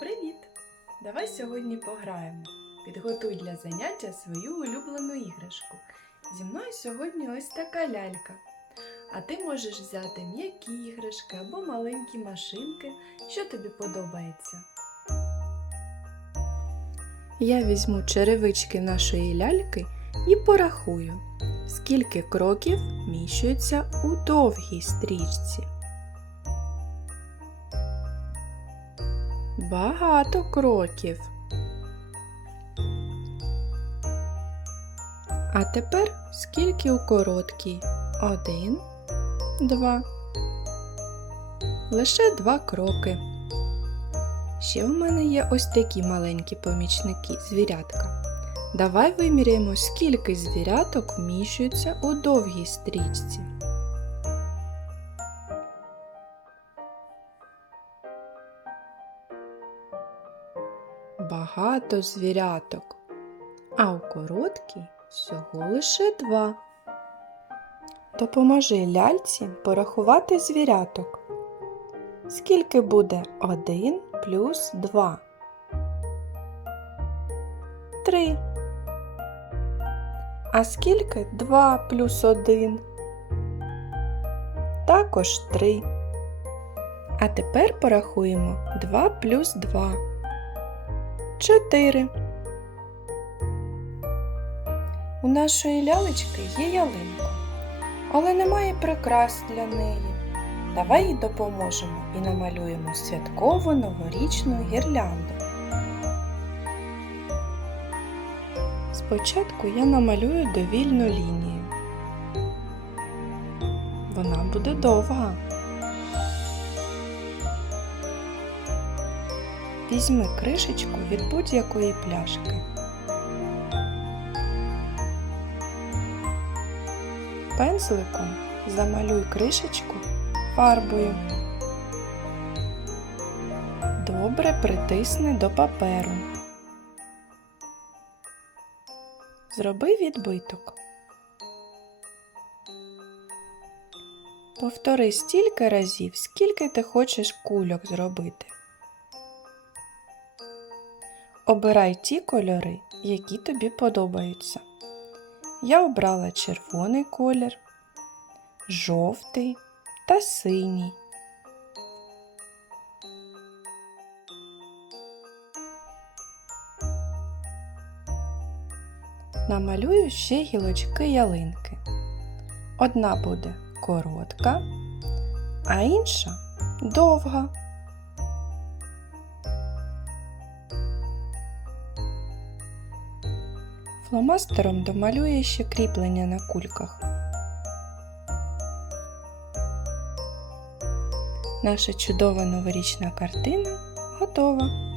Привіт! Давай сьогодні пограємо. Підготуй для заняття свою улюблену іграшку. Зі мною сьогодні ось така лялька. А ти можеш взяти м'які іграшки або маленькі машинки, що тобі подобається. Я візьму черевички нашої ляльки і порахую, скільки кроків міщується у довгій стрічці. Багато кроків. А тепер скільки у короткій? Один, два. Лише два кроки. Ще у мене є ось такі маленькі помічники, звірятка. Давай виміряємо, скільки звіряток вміщується у довгій стрічці. Багато звіряток, а у короткій всього лише два. Допоможи ляльці порахувати звіряток. Скільки буде 1 плюс 2? 3. А скільки 2 плюс 1? Також 3. А тепер порахуємо 2 плюс 2. 4. У нашої лялечки є ялинка, але немає прикрас для неї. Давай їй допоможемо і намалюємо святкову новорічну гірлянду. Спочатку я намалюю довільну лінію. Вона буде довга. Візьми кришечку від будь-якої пляшки. Пензликом замалюй кришечку фарбою. Добре притисни до паперу. Зроби відбиток. Повтори стільки разів, скільки ти хочеш кульок зробити. Обирай ті кольори, які тобі подобаються. Я обрала червоний колір, жовтий та синій. Намалюю ще гілочки ялинки. Одна буде коротка, а інша довга. Фломастером домалює ще кріплення на кульках. Наша чудова новорічна картина готова.